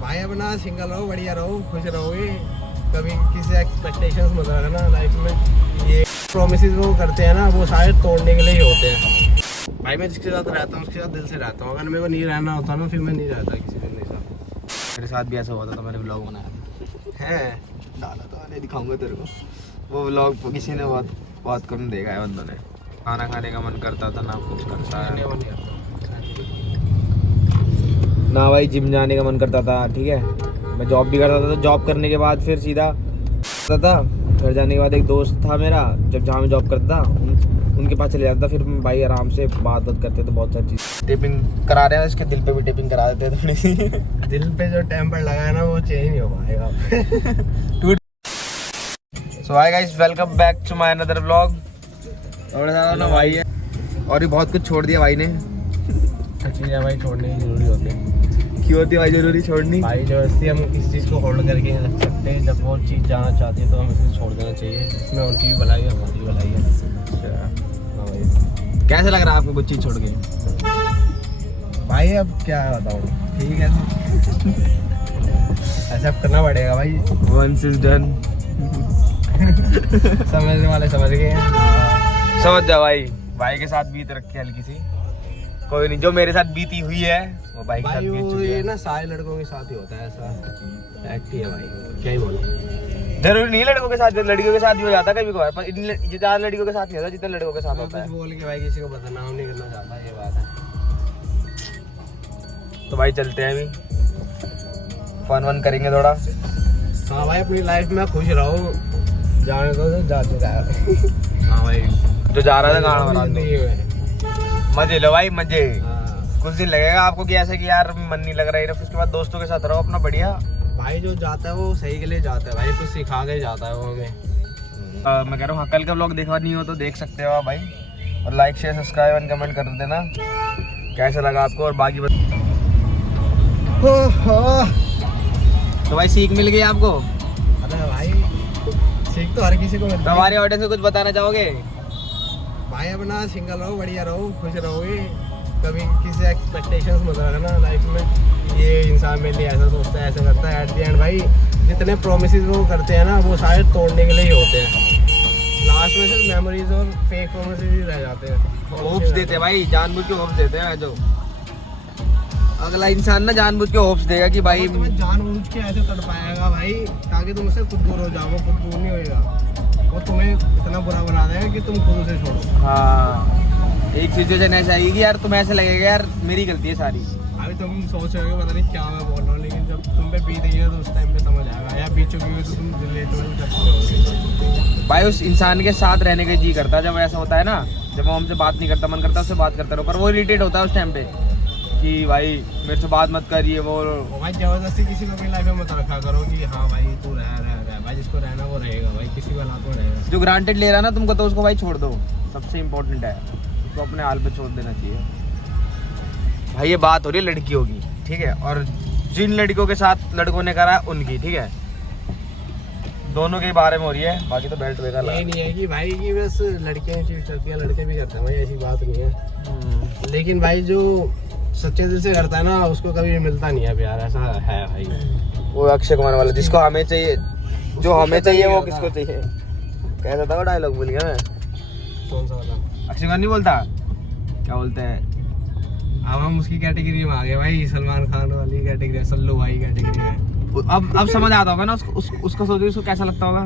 भाई अपना सिंगल रहो, बढ़िया रहो, खुश रहोगे, कभी किसी एक्सपेक्टेशंस मत रखना लाइफ में। ये प्रोमिसेस वो करते हैं ना, वो सारे तोड़ने के लिए ही होते हैं। भाई मैं जिसके साथ रहता हूँ उसके साथ दिल से रहता हूँ। अगर मेरे को नहीं रहना होता ना, फिर मैं नहीं रहता किसी दिन के साथ। मेरे साथ भी ऐसा हुआ था, तो मैंने ब्लॉग बनाया है डाला तो मैंने, दिखाऊंगा तेरे को। वो ब्लॉग किसी ने बहुत कम देखा है बंदों ने। खाना खाने का मन करता था ना, कुछ करता है ना भाई, जिम जाने का मन करता था। ठीक है, मैं जॉब भी करता था, तो जॉब करने के बाद फिर सीधा था घर जाने के बाद एक दोस्त था मेरा, जब जहाँ मैं जॉब करता था उनके पास चले जाता था। फिर भाई आराम से बात करते तो बहुत सारी चीज़ टेपिंग करा रहे हैं, इसके दिल पे भी टेपिंग करा देते हैं थोड़ी सी। दिल पे जो टेम्पर लगा है ना, वो चेंज नहीं हो पाएगा। So hi guys, welcome back to my another vlog. थोड़ा सा ना भाई है, और भी बहुत कुछ छोड़ दिया भाई ने। चीज़ें भाई छोड़ने की जरूरी होती है। क्यों होती है भाई जरूरी छोड़नी? भाई जबरदस्ती हम किसी चीज़ को होल्ड करके नहीं रख सकते। जब वो चीज़ जाना चाहती है तो हमें उसे छोड़ देना चाहिए। इसमें उनकी भी भलाई है, हमारी भी भलाई है। हाँ भाई, कैसे लग रहा है आपको कुछ चीज़ छोड़ के? भाई अब क्या बताऊँ, ठीक है एक्सेप्ट करना पड़ेगा भाई। Once is done. समझने वाले समझ गए हैं। समझ जाओ भाई, भाई के साथ बीत रखी है हल्की सी, कोई नहीं। जो मेरे साथ बीती हुई है वो भाई के साथ भाई बीत वो चुकी ये है। ना सारे लड़कों के साथ ही होता है, ऐसा एक्ट ही है भाई, क्या ही बोलो। जरूरी नहीं लड़कों के साथ, लड़कियों के साथ भी हो जाता है कभी कभार, पर ज़्यादा लड़कियों के साथ नहीं होता जितने लड़कों के साथ मैं होता है। कुछ बोल के भाई किसी को बदनाम नहीं करना चाहता, ये बात है। तो भाई चलते हैं, अभी फन वन करेंगे थोड़ा। हाँ भाई, अपनी लाइफ में खुश रहो, जाने दो तो जा चुका है। हाँ भाई, जो जा रहा था गाना बना दो, जिंदगी में मजे लो भाई मजे। हाँ। कुछ दिन लगेगा आपको कि ऐसे कि यार मन नहीं लग रहा है, फिर उसके बाद दोस्तों के साथ रहो अपना बढ़िया। भाई जो जाता है वो सही के लिए जाता है भाई, कुछ सिखा के जाता है वो हमें। मैं कह रहा हूँ, हाँ, कल का व्लॉग देखा नहीं हो तो देख सकते हो आप भाई, और like share subscribe and comment कर देना कैसा लगा आपको। और बाकी तो भाई सीख मिल गई आपको? अरे भाई सीख तो हर किसी को मिलता तो है। हमारे ऑडियंस को कुछ बताना चाहोगे? भाई अपना सिंगल रहो, बढ़िया रहो, खुश रहोगे, कभी किसी एक्सपेक्टेशंस मत रखना लाइफ में। ये इंसान मेरे लिए ऐसा सोचता है, ऐसा करता है, एट द एंड भाई जितने प्रोमिसेस वो करते हैं ना, वो सारे तोड़ने के लिए ही होते हैं। लास्ट में सिर्फ मेमोरीज और फेक प्रोमिसेस ही रह जाते हैं। होप्स देते हैं भाई, जानबूझ के होप्स देते हैं। जो अगला इंसान ना जानबूझ के होप्स देगा कि भाई तुम्हें जानबूझ के ऐसे तड़पाएगा भाई, ताकि तुम उससे खुद दूर हो जाओ। वो खुद दूर नहीं होएगा, वो तुम्हें इतना बुरा बना देगा कि तुम खुद उसे छोड़ो। हाँ, एक सिचुएशन ऐसा आएगी कि यार तुम्हें ऐसे लगेगा यार मेरी गलती है सारी। अभी तुम सोच रहे हो पता नहीं क्या मैं बोल रहा हूँ, लेकिन जब तुम पे बीतेगी तो उस टाइम पे समझ आएगा, या बीत चुकी हो तो तुम रिलेटेबल कर पाओगे। भाई उस इंसान के साथ रहने का जी करता है जब ऐसा होता है ना, जब वो हमसे बात नहीं करता, मन करता है उससे बात करता रहो, पर वो इरिटेट होता है उस टाइम पे कि भाई मेरे से बात मत करिए। वो भाई जबरदस्ती किसी को भी लाइफ में मत रखा करो कि हाँ भाई तू रह भाई, जिसको रहना वो रहेगा भाई, किसी का ना तो रहेगा। जो ग्रांटेड ले रहा ना तुमको, तो उसको भाई छोड़ दो, सबसे इम्पोर्टेंट है, उसको अपने हाल पे छोड़ देना चाहिए भाई। ये बात हो रही है लड़कियों की, ठीक है, और जिन लड़कियों के साथ लड़कों ने करा है उनकी, ठीक है, दोनों के बारे में हो रही है। बाकी तो बेल्ट बेकार ये नहीं है कि भाई की बस लड़कियां चीज करती हैं, लड़के भी करते हैं भाई, ऐसी बात नहीं है। लेकिन भाई जो सच्चे दिल से करता है ना, उसको कभी मिलता नहीं है प्यार, ऐसा है भाई। वो अक्षय कुमार वाला, जिसको हमें चाहिए, जो हमें चाहिए वो किसको चाहिए, कैसा था वो डायलॉग, भूल गया मैं। कौन सा वाला? अक्षय कुमार नहीं बोलता, क्या बोलते हैं? अब हम उसकी कैटेगरी में आ गए भाई, सलमान खान वाली कैटेगरी, सल्लू भाई कैटेगरी में। अब समझ आता होगा ना उसका सोचो, उसको कैसा लगता होगा,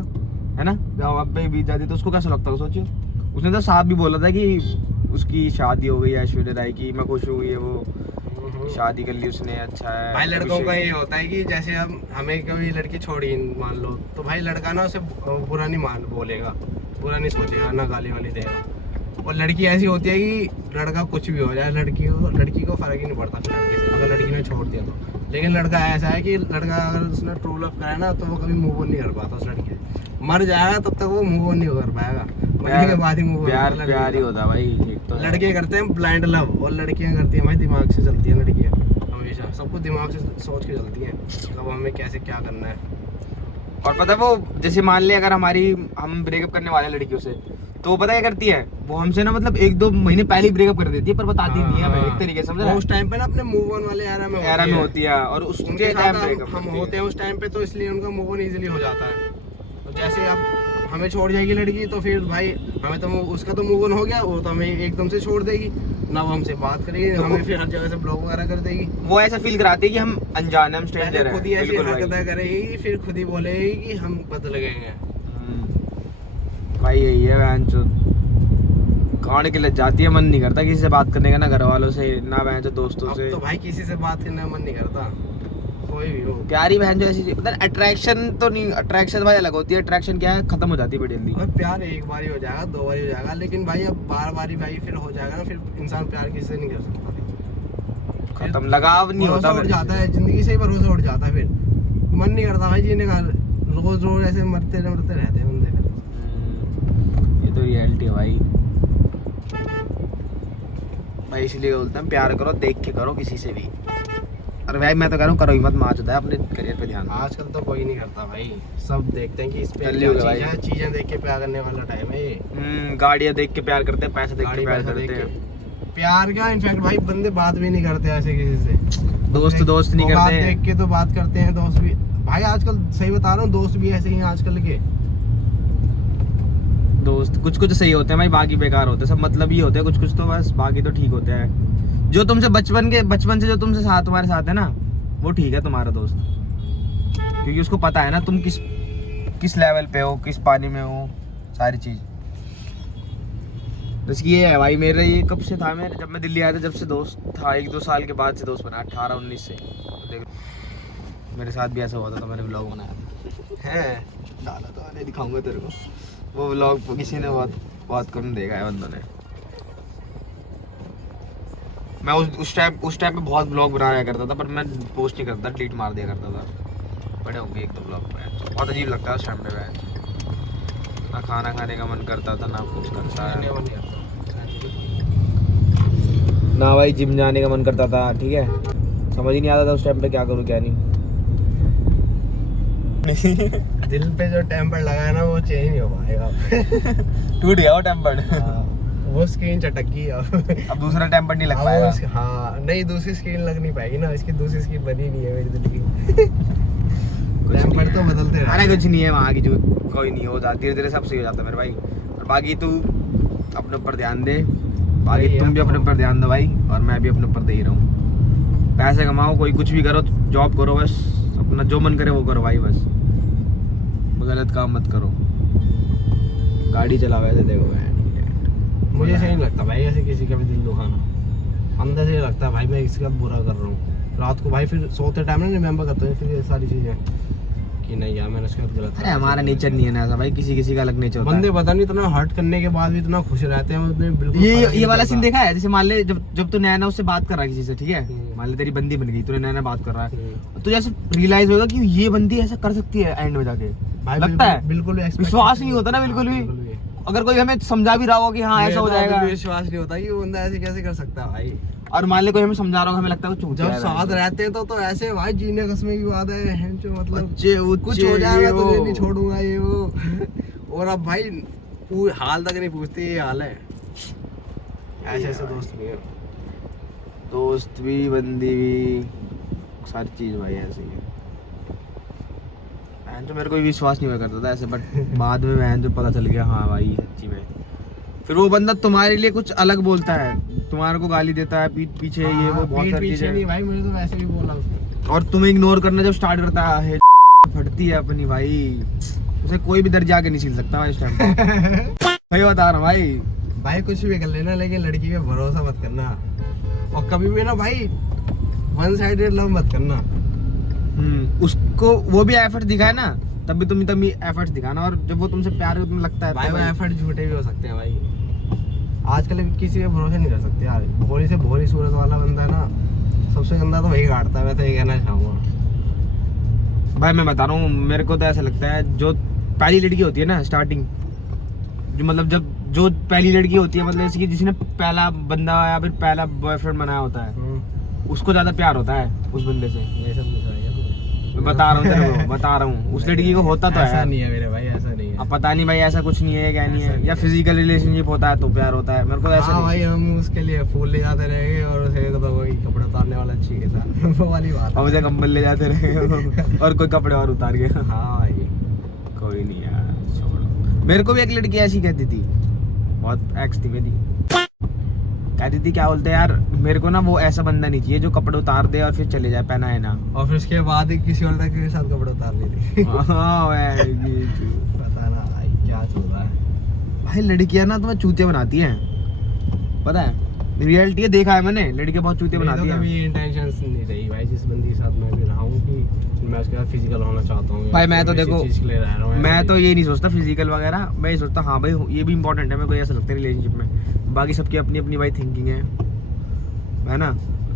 है ना? जब आप पे बीत जाती तो उसको कैसा लगता होगा सोचिए। उसने तो साफ भी बोला था कि उसकी शादी हो गई है ऐश्वर्या राय की, मैं खुश हुई है, वो शादी कर ली उसने, अच्छा है। भाई लड़कों का ये होता है कि जैसे अब हमें कभी लड़की छोड़ी मान लो, तो भाई लड़का ना उसे बुरा नहीं बोलेगा, बुरा नहीं सोचेगा, ना गाली वाली देगा। और लड़की ऐसी होती है कि लड़का कुछ भी हो जाए, लड़की को फर्क ही नहीं पड़ता फिर लड़के से, अगर लड़की ने छोड़ दिया तो। लेकिन लड़का ऐसा है कि लड़का अगर उसने ट्रू लव करा ना, तो वो कभी मूव ऑन नहीं कर पाता उस लड़की से। मर जाएगा तब तक वो मूव ऑन नहीं कर पाएगा, मरने के बाद ही मूव ऑन। प्यार ही होता भाई, एक तो लड़के करते हैं ब्लाइंड लव, और लड़कियां करती हैं भाई दिमाग से चलती है। लड़कियां हमेशा सब कुछ दिमाग से सोच के चलती हैं, अब हमें कैसे क्या करना है। और पता है वो, जैसे मान ले अगर हम ब्रेकअप करने वाले हैं लड़कियों से, तो वो पता क्या करती है, वो हमसे ना मतलब 1-2 महीने पहले ही ब्रेकअप कर देती है, पर बताती नहीं है हमें, एक तरीके से समझ रहा है? उस टाइम पे ना अपने मूव ऑन वाले एरा में होती है, और उसके उनके टाइम साथ ब्रेकअप हम होते हैं उस टाइम पे, तो इसलिए उनका मूव ऑन इजीली हो जाता है। तो जैसे अब हमें छोड़ जाएगी लड़की, तो फिर भाई हमें तो उसका तो मूव ऑन हो गया, वो तो हमें एकदम से छोड़ देगी ना, वो हमसे बात करेगी, हमें फिर हर जगह से ब्लॉक वगैरह कर देगी। वो ऐसा फील कराती है कि हम अनजान हैं, हम स्ट्रेंजर हैं। खुद ही ऐसी बिल्कुल भाई। हरकतें करेगी, फिर खुद ही बोलेगी कि हम बदल गए हैं। भाई यही है बहन चो, कांड के लग जाती है, मन नहीं करता किसी से बात करने का, ना घर वालों से ना बहन चो दोस्तों अब से। तो भाई किसी से बात करने का मन नहीं करता, कोई भी हो। प्यारी बहन जो ऐसी मतलब अट्रैक्शन तो नहीं, अट्रैक्शन भाई अलग होती है, अट्रैक्शन क्या है, खत्म हो जाती है बड़ी जल्दी। भाई प्यार एक बार ही हो जाएगा, 2 बार ही हो जाएगा, लेकिन भाई अब बार ही भाई फिर हो जाएगा ना, फिर इंसान प्यार किसी से नहीं कर सकता, खत्म, लगाव नहीं होता, उठ जाता है जिंदगी से ही, भरोसा उठ जाता है, फिर मन नहीं करता भाई जीने का, रोज ऐसे मरते रहते हैं बंदे फिर। ये तो रियलिटी है भाई। भाई इसलिए बोलते हैं प्यार करो, देख के करो किसी से भी। अरे भाई मैं तो कह रहा हूँ, करो ही मत, मार चुका है, अपने करियर पे ध्यान दो। आजकल तो कोई नहीं करता भाई, सब देखते हैं कि इस पे जल्दी हो गया भाई। चीजें देख के प्यार करने वाला टाइम है ये। गाड़ियाँ देख के प्यार करते हैं, पैसे देख के गाड़ी प्यार पैसा करते देख हैं, के प्यार क्या, इनफैक्ट भाई बंदे बात भी नहीं करते ऐसे किसी से, दोस्त नहीं औकात करते। देख के तो बात करते हैं, दोस्त भी भाई आजकल सही बता रहा हूँ, दोस्त भी ऐसे ही हैं आजकल के। दोस्त कुछ सही होते हैं भाई, बाकी बेकार होते हैं, सब मतलब ही होते हैं, कुछ तो बस, बाकी तो ठीक होते हैं। जो तुमसे बचपन से जो तुमसे साथ, तुम्हारे साथ है ना, वो ठीक है तुम्हारा दोस्त, क्योंकि उसको पता है ना तुम किस लेवल पे हो, किस पानी में हो, सारी चीज। बस ये है भाई, मेरे ये कब से था, मेरे जब मैं दिल्ली आया था, जब से दोस्त था, 1-2 साल के बाद से दोस्त बना, 18-19 से। देख मेरे साथ भी ऐसा हुआ था, तो मैंने ब्लॉग बनाया है, डाला तो अरे दिखाऊंगा तेरे को, वो ब्लॉग किसी ने बहुत कम देखा है बंदों ने। मैं उस टाइम पे बहुत ब्लॉग बनाया करता था, पर मैं पोस्ट नहीं करता, डिलीट मार दिया करता था। बड़े होंगे 1-2 ब्लॉग पे, बहुत अजीब लगता है उस टाइम पे, ना खाना खाने का मन करता था, ना कुछ करता है, ना भाई जिम जाने का मन करता था, ठीक है, समझ ही नहीं आता था उस टाइम पे क्या करूँ क्या नहीं। दिल पे जो टेम्पर लगा है ना, वो चेंज नहीं हो पाएगा। टूट गया वो टेम्पर्ड, वो स्क्रीन चटक गई अब दूसरा टेम्पर्ड नहीं लग पाएगा। हाँ नहीं, दूसरी स्क्रीन लग नहीं पाएगी ना, इसकी दूसरी स्क्रीन बनी नहीं है मेरी दिल की। टेम्पर तो बदलते रहते हैं। अरे कुछ नहीं है वहाँ की, जो कोई नहीं हो जाता, धीरे धीरे सब सही हो जाता है मेरे भाई। और बाकी तू अपने ऊपर ध्यान दे, बाकी तुम भी अपने ऊपर ध्यान दो भाई, और मैं भी अपने ऊपर दे ही रहा हूँ। पैसे कमाओ, कोई कुछ भी करो, जॉब करो, बस अपना जो मन करे वो करो भाई, बस गलत काम मत करो। गाड़ी चलाओ ऐसे, देखो मुझे सही नहीं लगता भाई ऐसे किसी का भी दिल दुखाना, अंदर से लगता है भाई मैं इसका बुरा कर रहा हूँ। रात को भाई फिर सोते टाइम ना रिमेम्बर करते हैं फिर ये सारी चीजें कि नहीं यार मैंने इसके साथ गलत। अरे हमारा नेचर नहीं है ना ऐसा भाई, किसी का अलग नेचर होता है। बंदे पता नहीं इतना हर्ट करने के बाद भी इतना खुश रहते हैं, उसमें बिल्कुल ये वाला सीन देखा है, जैसे मान ले जब तू नया उससे बात कर रहा है किसी से, ठीक है, मान ले तेरी बंदी बन गई, तूने नया बात कर रहा है, तो जैसे रियलाइज होगा कि ये बंदी ऐसा कर सकती है एंड में जाके, लगता है बिल्कुल विश्वास नहीं होता ना बिल्कुल भी। अगर कोई हमें समझा भी रहा हो कि हाँ ऐसा हो जाएगा, विश्वास नहीं होता कि वो बंदा ऐसे कैसे कर सकता है भाई। और मान ले कोई हमें समझा रहा हो, हमें लगता है वो जब साथ रहते हैं तो ऐसे भाई जीने कसमे की बात है जो मतलब कुछ हो हो जाएगा तो नहीं छोड़ूंगा ये वो। और अब भाई हाल तक नहीं पूछते, ये हाल है। ऐसे ऐसे दोस्त भी है, दोस्त भी बंदी भी सारी चीज भाई ऐसे ही है। जो मेरे को विश्वास नहीं हुआ करता था ऐसे, बट बाद में बहन जो पता चल गया हाँ भाई सच्ची में, फिर वो बंदा तुम्हारे लिए कुछ अलग बोलता है, तुम्हारे को गाली देता है पीठ पीछे, ये वो बहुत सारी चीजें नहीं भाई, मुझे तो वैसे भी बोला उसने। और तुम्हें इग्नोर करना जब स्टार्ट करता है फटती है अपनी भाई, उसे कोई भी दर्जा आके नहीं छील सकता भाई इस टाइम भाई, बता रहा हूँ भाई कुछ भी कर लेना, लेकिन लड़की पे भरोसा मत करना, और कभी भी ना भाई वन साइडेड लव मत करना। उसको वो भी एफर्ट दिखाए ना, तब भी तुम एफर्ट्स दिखाना, और जब वो तुमसे प्यार तुम्हें लगता है भाई वो एफर्ट झूठे भी हो सकते हैं भाई, आजकल किसी पे भरोसा नहीं कर सकते यार। भोली से भोली सूरत वाला बंदा है ना, सबसे गंदा तो वही काटता है, मैं तो ये कहना चाहूँगा भाई। मैं बता रहा हूँ, मेरे को तो ऐसा लगता है जो पहली लड़की होती है ना स्टार्टिंग, जो मतलब जो पहली लड़की होती है, मतलब इसकी जिसने पहला बंदा या फिर पहला बॉयफ्रेंड बनाया होता है, उसको ज्यादा प्यार होता है उस बंदे से। ये सब बता रहा हूँ तेरे को, बता रहा हूँ उस लड़की को होता तो ऐसा है। नहीं है मेरे भाई, ऐसा नहीं है। अब पता नहीं भाई ऐसा कुछ नहीं है क्या नहीं है, या फिजिकल रिलेशनशिप होता है तो प्यार होता है, मेरे को ऐसा हाँ नहीं। भाई, हम उसके लिए फूल ले जाते रहेंगे और उसे तो वही कपड़े उतारने वाला चाहिए था वो वाली बात। अब उसे कंबल ले जाते रहे और कोई कपड़े और उतार के। हाँ भाई, कोई नहीं यार, छोड़ो। मेरे को भी एक लड़की ऐसी कहती थी, बहुत एक्स थी मेरी, कहती थी क्या बोलते हैं यार, मेरे को ना वो ऐसा बंदा नहीं चाहिए जो कपड़े उतार दे और फिर चले जाए, पहना है ना। और फिर उसके बाद ही किसी और लड़के के साथ कपड़े उतार लेते। हाँ भाई, ये पता ना भाई क्या चल रहा है। भाई लड़कियां ना तुम्हें चूते बनाती हैं, पता है, रियलिटी है, देखा है मैंने, लड़कियां बहुत चूते मेरी बनाती तो हैं। कभी इंटेंशन नहीं रही भाई जिस बंदी के साथ मैं भी रहा हूँ कि मैं उसके साथ फिजिकल होना चाहता हूँ। भाई मैं तो देखो, चीज के लिए रह रहा हूँ, मैं तो ये नहीं सोचता फिजिकल वगैरह, मैं ये सोचता हाँ भाई ये भी इंपॉर्टेंट है, मेरे को ऐसा लगता है रिलेशनशिप में। बाकी सबकी अपनी अपनी भाई थिंकिंग है ना।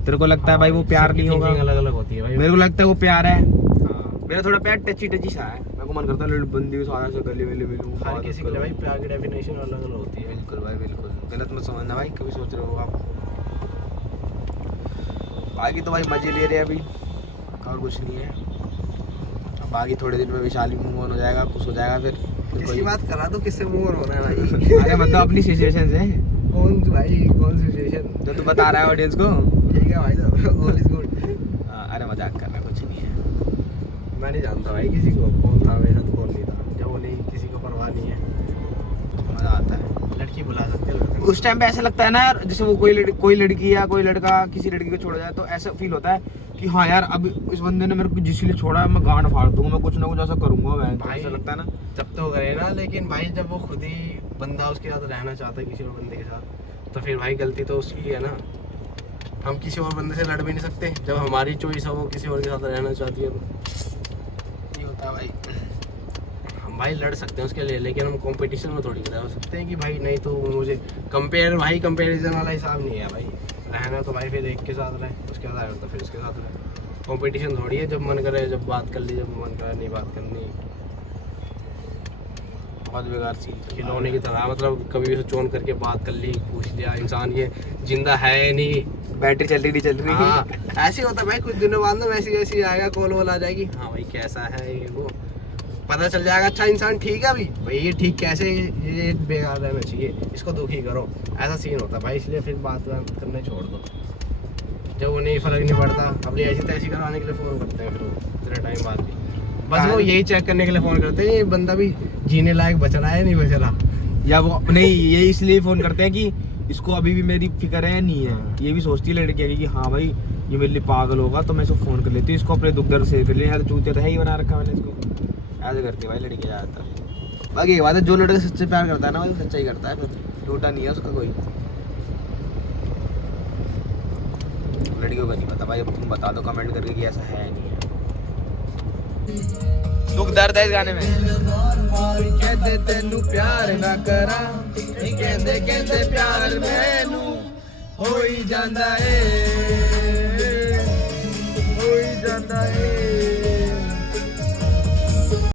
तेरे को लगता है भाई वो प्यार नहीं होगा, अलग अलग होती है भाई। मेरे को लगता है वो प्यार है। हाँ, मेरा थोड़ा प्यार टची टची सा है, मेरे को मन करता है बंदी को सारा से गले वेले मिलूं। हर किसी के लिए भाई प्यार की डेफिनेशन अलग अलग होती है। बिल्कुल भाई बिल्कुल, गलत मत समझना भाई, कभी सोच रहे हो आप। बाकी तो भाई मजे ले रहे हैं अभी, और कुछ नहीं है। अब बाकी थोड़े दिन में विशाली मूव ऑन हो जाएगा, खुश हो जाएगा फिर किसकी बात करा तो किससे मूव होना है भाई? अरे मतलब अपनी सिचुएशन है, कौन भाई, कौन सिचुएशन जो तू बता रहा है ऑडियंस को। ठीक है भाई, ऑल इज गुड। अरे मजाक करना, कुछ नहीं है। मैं नहीं जानता भाई किसी को, कौन था मेरे साथ कौन नहीं था, जब वो नहीं, किसी को परवाह नहीं है। मजा आता है, लड़की बुला सकते हैं लड़के। उस टाइम पे ऐसा लगता है ना यार, जैसे वो कोई लड़की या कोई लड़का किसी लड़की को छोड़ जाए तो ऐसा फील होता है कि हाँ यार अब इस बंदे ने मेरे को जिसलिए छोड़ा है मैं गांड फाड़ दूंगा, मैं कुछ ना कुछ ऐसा करूंगा। मैं भाई ऐसा लगता है ना, जब तो करे ना, लेकिन भाई जब वो खुद ही बंदा उसके साथ रहना चाहता है किसी और बंदे के साथ, तो फिर भाई गलती तो उसकी है ना। हम किसी और बंदे से लड़ भी नहीं सकते, जब हमारी चॉइस है वो किसी और के साथ रहना चाहती है तो। ये होता है भाई। हम भाई लड़ सकते हैं उसके लिए, लेकिन हम कंपटीशन में थोड़ी खड़े हो सकते हैं कि भाई नहीं तो मुझे कंपेरिजन वाला हिसाब नहीं है भाई। रहना तो भाई फिर एक के साथ रहे, उसके साथ तो फिर उसके साथ रहे। कंपटीशन थोड़ी है, जब मन करे जब बात कर ली, जब मन करे नहीं बात करनी। बहुत बेकार सीन खिलौने की तरह, मतलब कभी भी चोन करके बात कर ली, पूछ लिया इंसान ये जिंदा है नहीं, बैटरी चल रही नहीं चल रही। हाँ ऐसे होता है भाई। कुछ दिनों बाद ना वैसी वैसी आएगा, कॉल वॉल आ जाएगी, हाँ भाई कैसा है ये वो, पता चल जाएगा अच्छा इंसान ठीक है अभी भाई, ये ठीक कैसे, ये बेकार रहना चाहिए, इसको दुखी करो, ऐसा सीन होता है भाई। इसलिए फिर बात करने छोड़ दो, जब उन्हें फर्क नहीं पड़ता अपनी ऐसी तैसी करवाने के लिए फ़ोन करते हैं, फिर वो इतने टाइम बाद भी बस वो यही चेक करने के लिए फ़ोन करते हैं ये बंदा भी जीने लायक बच रहा है नहीं बच रहा। या वो नहीं, ये इसलिए फोन करते हैं कि इसको अभी भी मेरी फिक्र है या नहीं है। ये भी सोचती है लड़की कि हाँ भाई ये मेरे लिए पागल होगा तो मैं इसको फोन कर लेती हूँ, इसको अपने दुख दर्द शेयर कर लिया। चूतिया तो है ही बना रखा मैंने इसको, ऐसे करती है भाई लड़की ज़्यादातर। बाकी ये बात है, जो लड़का सच्चे प्यार करता है ना वो सच्चा ही करता है, फिर टूटा नहीं है उसका कोई। लड़कियों का नहीं पता भाई, अब तुम बता दो कमेंट करके कि ऐसा है नहीं है। दुख दर्द है इस गाने में। कहते तेनू प्यार ना करा, कहते कहते प्यार मैनू हो ही जांदा है, हो ही जांदा है।